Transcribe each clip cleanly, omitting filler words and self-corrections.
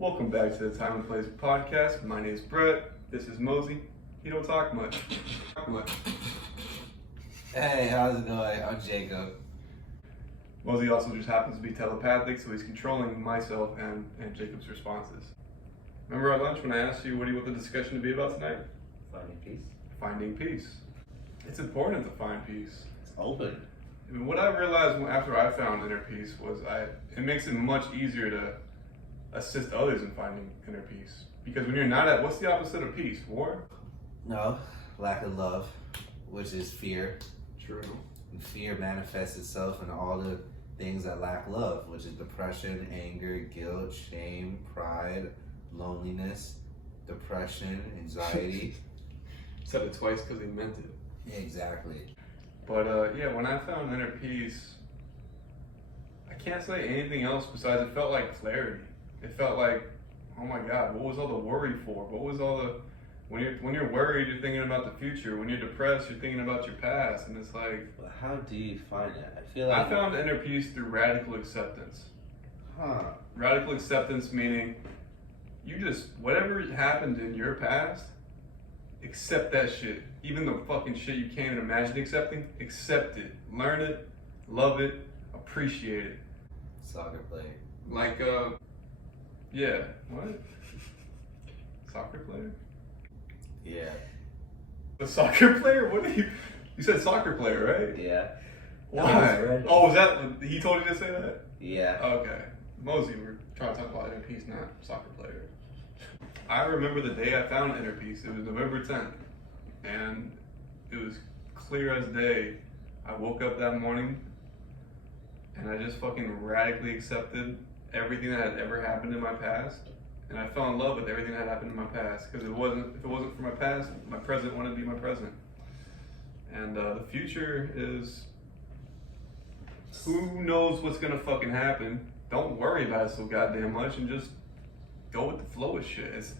Welcome back to the Time and Place podcast. My name is Brett. This is Mosey. He don't talk much. Hey, how's it going? I'm Jacob. Mosey also just happens to be telepathic, so he's controlling myself and Jacob's responses. Remember at lunch when I asked you what do you want the discussion to be about tonight? Finding peace. Finding peace. It's important to find peace. It's open. I mean, what I realized after I found inner peace was it makes it much easier to assist others in finding inner peace. Because when you're not at, what's the opposite of peace? War? No, lack of love, which is fear. True. And fear manifests itself in all the things that lack love, which is depression, anger, guilt, shame, pride, loneliness, depression, anxiety. Said it twice because he meant it. Exactly. But yeah, when I found inner peace, I can't say anything else besides it felt like clarity. It felt like, oh my God, what was all the worry for? What was all the when you're worried, you're thinking about the future. When you're depressed, you're thinking about your past, and it's like. Well, how do you find it? I feel like I found inner peace through radical acceptance. Huh. Radical acceptance meaning you just whatever happened in your past, accept that shit. Even the fucking shit you can't even imagine accepting, accept it. Learn it, love it, appreciate it. Soccer player. Like, yeah, what? Soccer player? Yeah. The soccer player? What are you said soccer player, right? Yeah. Why? Oh, was that, he told you to say that? Yeah. Okay. Mosey, we're trying to talk about inner peace, not soccer player. I remember the day I found inner peace. It was November 10th. And it was clear as day. I woke up that morning and I just fucking radically accepted everything that had ever happened in my past. And I fell in love with everything that happened in my past. Because if it wasn't for my past, my present wouldn't be my present. And the future is, who knows what's gonna fucking happen. Don't worry about it so goddamn much and just go with the flow of shit.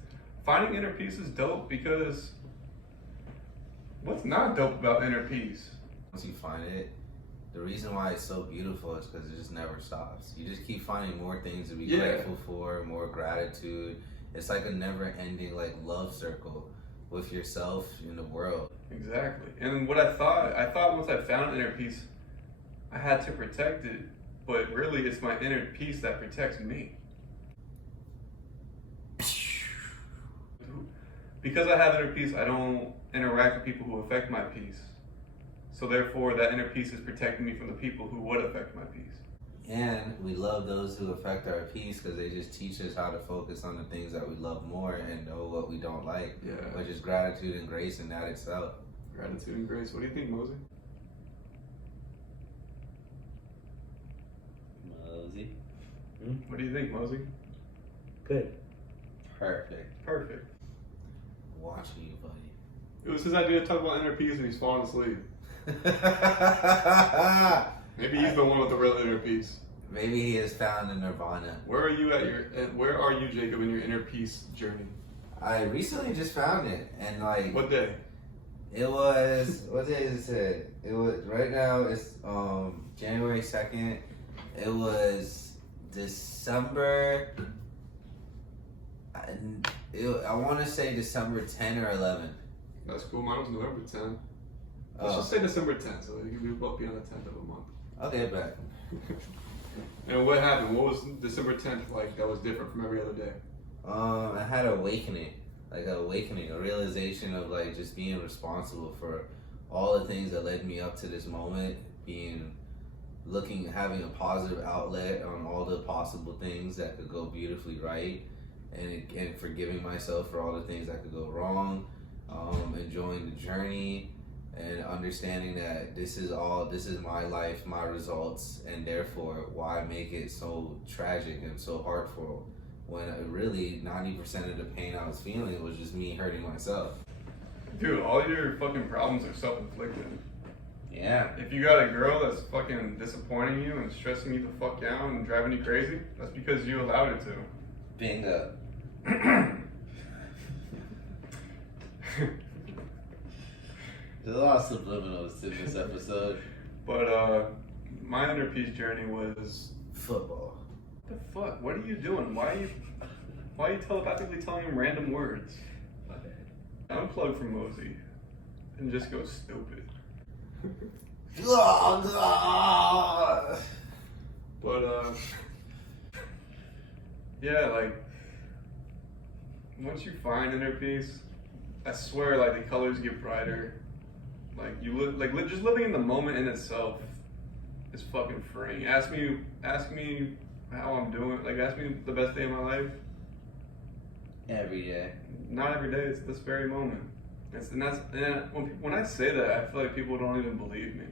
Finding inner peace is dope because what's not dope about inner peace? Once you find it, the reason why it's so beautiful is because it just never stops. You just keep finding more things to be grateful for, more gratitude. It's like a never-ending like love circle with yourself in the world. Exactly. And what I thought once I found inner peace, I had to protect it, but really it's my inner peace that protects me. Because I have inner peace, I don't interact with people who affect my peace. So therefore, that inner peace is protecting me from the people who would affect my peace. And we love those who affect our peace because they just teach us how to focus on the things that we love more and know what we don't like. Yeah. Which is gratitude and grace in that itself. Gratitude and grace. What do you think, Mosey? Mosey? What do you think, Mosey? Good. Perfect. Perfect. Watching you, buddy. It was his idea to talk about inner peace and he's falling asleep. Maybe he's the one with the real inner peace. Maybe he has found the nirvana. Where are you, Jacob, in your inner peace journey? I recently just found it, and like What day? it was what day is it? It was right now. It's January 2nd. It was December. I want to say December 10 or 11. That's cool. Mine was November 10. Let's just say December 10th, so we can both be on the 10th of a month. Okay, bet. And what happened? What was December 10th like that was different from every other day? I had an awakening, a realization of like just being responsible for all the things that led me up to this moment, having a positive outlet on all the possible things that could go beautifully right, and forgiving myself for all the things that could go wrong, enjoying the journey, and understanding that this is my life, my results, and therefore why make it so tragic and so hurtful when really 90% of the pain I was feeling was just me hurting myself. Dude, all your fucking problems are self-inflicted. Yeah. If you got a girl that's fucking disappointing you and stressing you the fuck out and driving you crazy, that's because you allowed it to. Bingo. There's a lot of subliminals in this episode. But my inner peace journey was Football. the fuck? What are you doing? Why Why are you telepathically telling him random words? My bad. Unplug from Mosey and just go stupid. But yeah, like once you find inner peace, I swear, like the colors get brighter. Like you look, like just living in the moment in itself is fucking freeing. Ask me how I'm doing. Like ask me the best day of my life. Every day. Not every day. It's this very moment. And when I say that, I feel like people don't even believe me.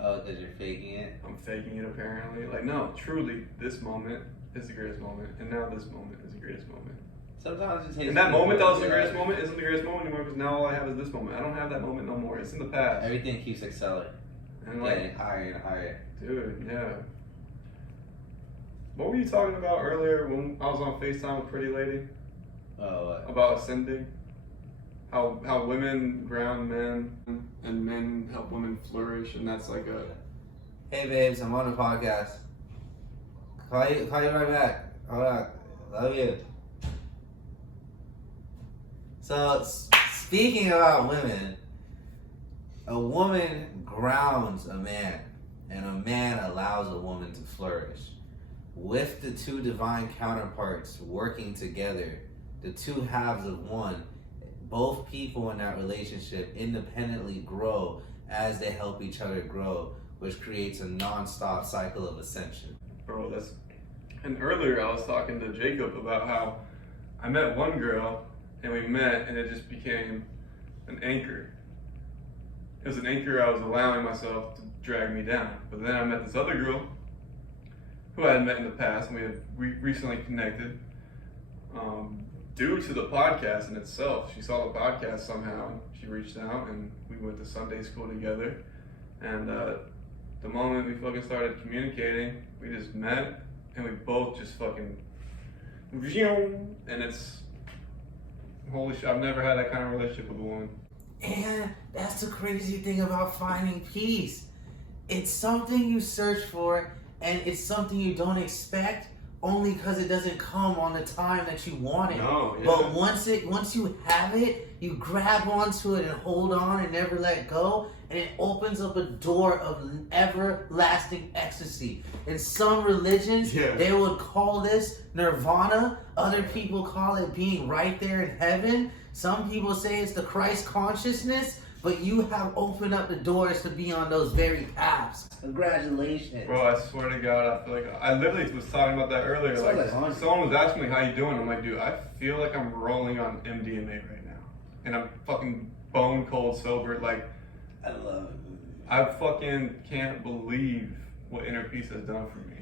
Oh, because you're faking it? I'm faking it apparently. Like no, truly, this moment is the greatest moment, and now this moment is the greatest moment. Sometimes it takes. And that moment that was the greatest moment isn't the greatest moment anymore because now all I have is this moment. I don't have that moment no more. It's in the past. Everything keeps accelerating. And like, Getting higher and higher. dude, yeah. What were you talking about earlier when I was on FaceTime with Pretty Lady? Oh, what? About ascending? How women ground men and men help women flourish, and that's like a... Hey babes, I'm on a podcast. Call you right back. Hold on. Love you. So, speaking about women, a woman grounds a man, and a man allows a woman to flourish. With the two divine counterparts working together, the two halves of one, both people in that relationship independently grow as they help each other grow, which creates a non-stop cycle of ascension. Bro, that's... And earlier I was talking to Jacob about how I met one girl, and we met, and it just became an anchor. It was an anchor I was allowing myself to drag me down. But then I met this other girl who I had met in the past, and we had recently connected. Due to the podcast in itself, she saw the podcast somehow, and she reached out, and we went to Sunday school together. And the moment we fucking started communicating, we just met, and we both just fucking, and it's, holy shit, I've never had that kind of relationship with a woman. And that's the crazy thing about finding peace. It's something you search for, and it's something you don't expect, only because it doesn't come on the time that you want it. No, yeah. But once you have it, you grab onto it and hold on and never let go, and it opens up a door of everlasting ecstasy. In some religions, they would call this nirvana. Other people call it being right there in heaven. Some people say it's the Christ consciousness, but you have opened up the doors to be on those very paths. Congratulations. Bro, I swear to God, I feel like I literally was talking about that earlier. Like someone was asking me how you doing. I'm like, dude, I feel like I'm rolling on MDMA right now, and I'm fucking bone cold sober. Like, I love it. I fucking can't believe what inner peace has done for me.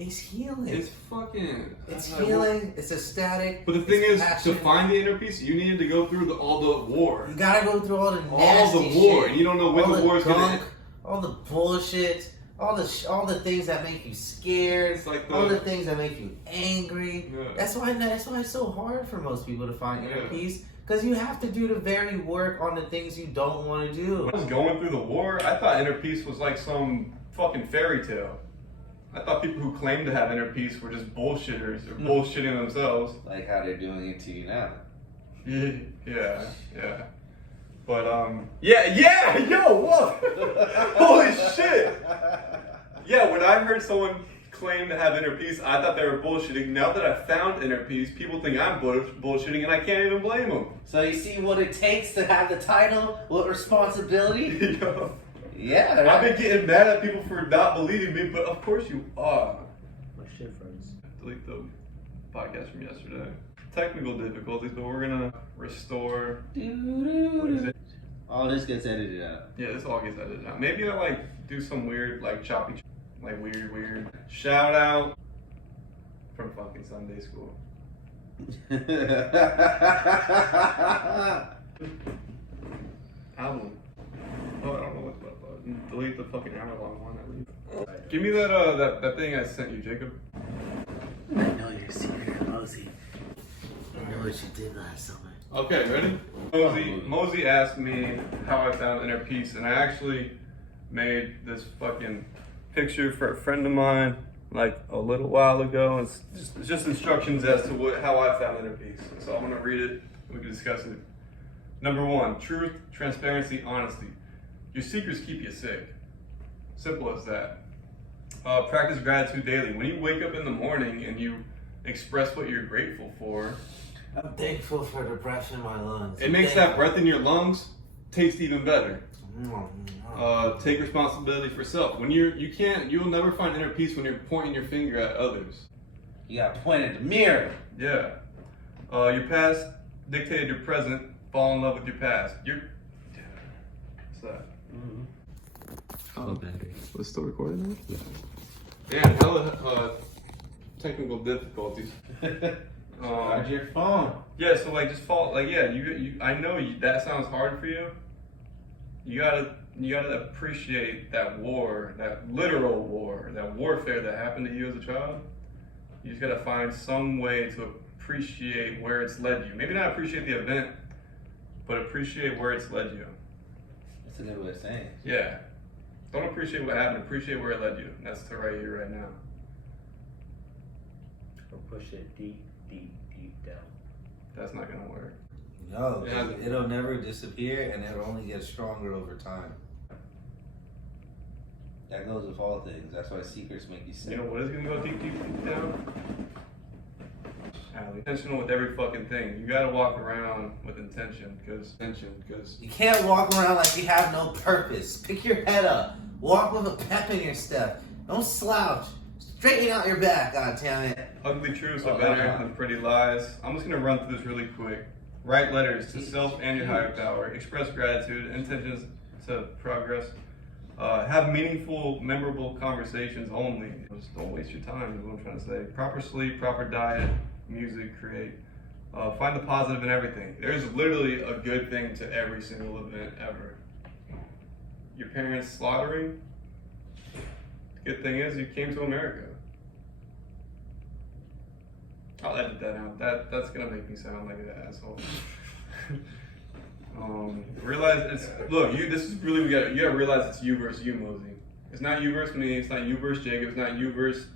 It's healing. It's fucking. It's healing. It's ecstatic. But the thing is, passionate. to find the inner peace, you needed to go through all the war. You gotta go through all the nasty all the war, shit. and you don't know when all the war's gonna end. All the bullshit, all the things that make you scared, It's like all the things that make you angry. Yeah. That's why it's so hard for most people to find inner Yeah. peace, because you have to do the very work on the things you don't want to do. When I was going through the war, I thought inner peace was like some fucking fairy tale. I thought people who claimed to have inner peace were just bullshitters or bullshitting themselves. Like how they're doing it to you now. Yeah. But yo, what? Holy shit! Yeah, when I heard someone claim to have inner peace, I thought they were bullshitting. Now that I found inner peace, people think I'm bullshitting, and I can't even blame them. So you see what it takes to have the title, what responsibility? Yo. Yeah, right? I've been getting mad at people for not believing me, but of course you are. My shit friends. Delete the podcast from yesterday. Technical difficulties, but we're gonna restore. What is it? All this gets edited out. Yeah, this all gets edited out. Maybe I like do some weird, like choppy, like weird shout out from fucking Sunday school. Album. Oh, I don't know what the delete the fucking hour-long one at least. Give me that thing I sent you, Jacob. I know you're secret, Mosey. I know what you did last summer. Okay, ready? Mosey asked me how I found inner peace, and I actually made this fucking picture for a friend of mine like a little while ago. It's just instructions as to how I found inner peace. So I'm gonna read it. We can discuss it. Number 1: truth, transparency, honesty. Your secrets keep you sick. Simple as that. Practice gratitude daily. When you wake up in the morning and you express what you're grateful for, I'm thankful for the breath in my lungs. it makes that breath in your lungs taste even better. Take responsibility for self. When you'll never find inner peace when you're pointing your finger at others. You gotta point at the mirror. Yeah. Your past dictated your present. Fall in love with your past. What's that? Oh, battery. Was it still recording now? Damn, hella technical difficulties. Charge your phone. Yeah, so like just fall, like yeah, I know that sounds hard for you. You gotta appreciate that war, that literal war, that warfare that happened to you as a child. You just gotta find some way to appreciate where it's led you. Maybe not appreciate the event, but appreciate where it's led you. That's a good way of saying it. Yeah. Don't appreciate what happened, appreciate where it led you. And that's to right here, right now. Or push it deep, deep, deep down. That's not gonna work. No, Yeah. it'll never disappear, and it'll only get stronger over time. That goes with all things. That's why secrets make you sick. You know what is gonna go deep, deep, deep down? Intentional with every fucking thing. You gotta walk around with intention, cause You can't walk around like you have no purpose. Pick your head up. Walk with a pep in your step. Don't slouch. Straighten out your back, god damn it. ugly truths are better than pretty lies. I'm just gonna run through this really quick. Write letters to self and your higher power. Express gratitude, intentions to progress. Have meaningful, memorable conversations only. Just don't waste your time is what I'm trying to say. Proper sleep, proper diet, music, create. Find the positive in everything. There's literally a good thing to every single event ever. Your parents slaughtering, the good thing is you came to America. I'll edit that out. That's gonna make me sound like an asshole. Realize this is really, you gotta realize it's you versus you, Mosey. It's not you versus me, it's not you versus Jacob, it's not you versus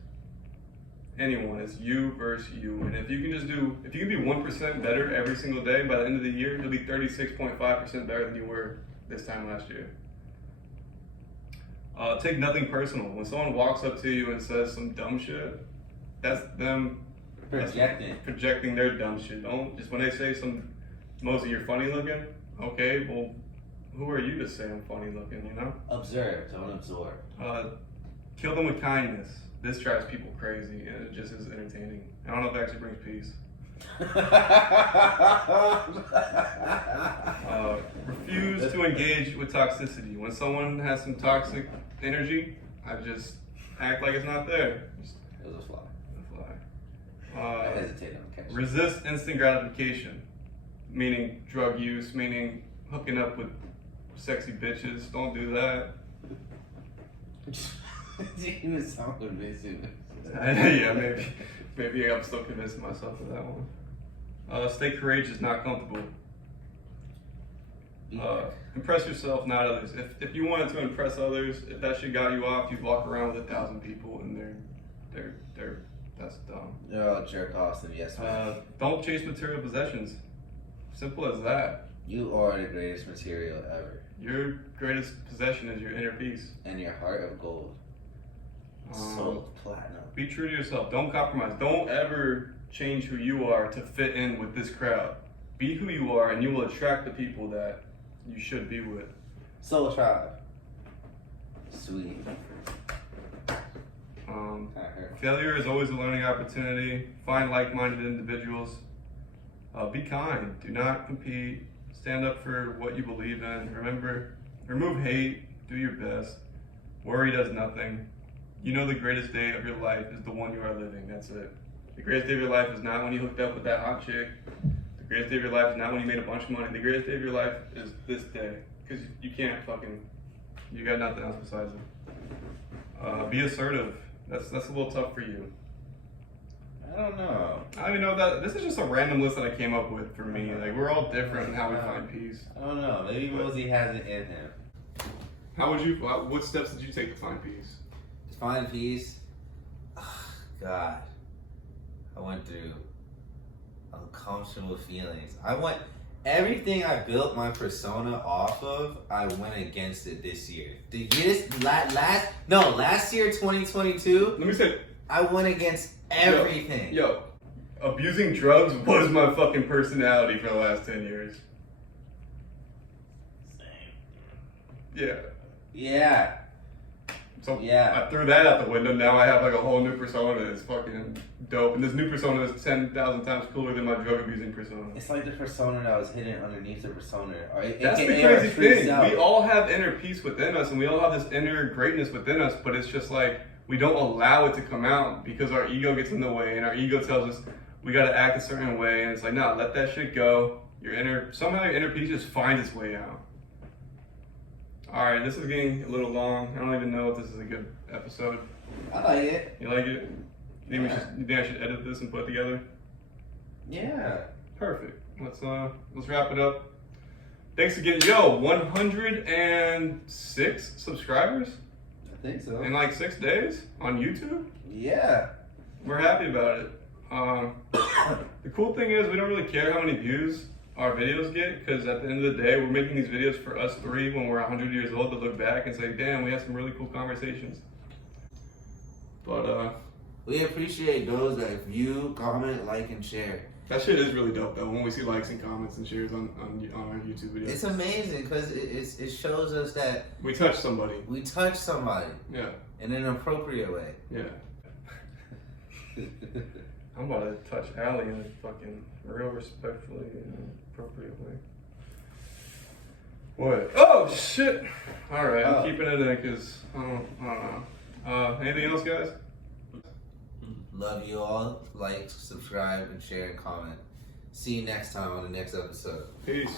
anyone, it's you versus you. And if you can be 1% better every single day, by the end of the year, you'll be 36.5% better than you were this time last year. Take nothing personal. When someone walks up to you and says some dumb shit, that's them projecting their dumb shit. Don't just when they say Mosey, you're funny looking. Okay, well, who are you to say I'm funny looking? You know. Observe, don't absorb. Kill them with kindness. This drives people crazy, and it just is entertaining. I don't know if it actually brings peace. Refuse to engage with toxicity. When someone has some toxic energy, I just act like it's not there. It was a fly. I hesitate on catching. Resist instant gratification, meaning drug use, meaning hooking up with sexy bitches. Don't do that. He was so convincing. Yeah, maybe I'm still convincing myself of that one. Stay courageous, not comfortable. Impress yourself, not others. If you wanted to impress others, if that shit got you off, you'd walk around with 1,000 people, and that's dumb. They're all jerk offs and yes man. Don't chase material possessions. Simple as that. You are the greatest material ever. Your greatest possession is your inner peace. And your heart of gold. Soul of platinum. Be true to yourself. Don't compromise. Don't ever change who you are to fit in with this crowd. Be who you are, and you will attract the people that you should be with. Soul Tribe. Sweet. Failure is always a learning opportunity. Find like-minded individuals. Be kind. Do not compete. Stand up for what you believe in. Remember, remove hate. Do your best. Worry does nothing. You know the greatest day of your life is the one you are living. That's it. The greatest day of your life is not when you hooked up with that hot chick. The greatest day of your life is not when you made a bunch of money. The greatest day of your life is this day. Because you can't you got nothing else besides it. Be assertive. That's a little tough for you. I don't know. I mean, this is just a random list that I came up with for me. Like, we're all different in how we find peace. I don't know. Maybe Mosey has it in him. What steps did you take to find peace? To find peace? God. I went through uncomfortable feelings. I went everything I built my persona off of, I went against it this year. Last year, 2022, Let me say, I went against everything. yo, abusing drugs was my fucking personality for the last 10 years. Yeah. Yeah. So Yeah. I threw that out the window. Now I have like a whole new persona that's fucking dope. And this new persona is 10,000 times cooler than my drug abusing persona. It's like the persona that was hidden underneath the persona. That's the AKA our crazy true thing. self. We all have inner peace within us and we all have this inner greatness within us, but it's just like we don't allow it to come out because our ego gets in the way and our ego tells us we gotta act a certain way, and it's like, no, let that shit go. Somehow your inner peace just finds its way out. Alright, this is getting a little long. I don't even know if this is a good episode. I like it. You like it? You think I should edit this and put it together? Yeah. Perfect. Let's wrap it up. Thanks again. Yo, 106 subscribers I think so. in like 6 days on YouTube. Yeah. We're happy about it. The cool thing is we don't really care how many views our videos get, because at the end of the day, we're making these videos for us three when we're 100 years old to look back and say, damn, we had some really cool conversations. But We appreciate those that view, comment, like, and share. that shit is really dope though when we see likes and comments and shares on our YouTube videos. It's amazing because it shows us that We touch somebody. we touch somebody Yeah. in an appropriate way. Yeah. I'm about to touch Allie in a fucking real respectfully and appropriate way. What? Oh shit! Alright, I'm keeping it in because I don't know. Anything else, guys? Love you all. Like, subscribe, and share, and comment. See you next time on the next episode. Peace.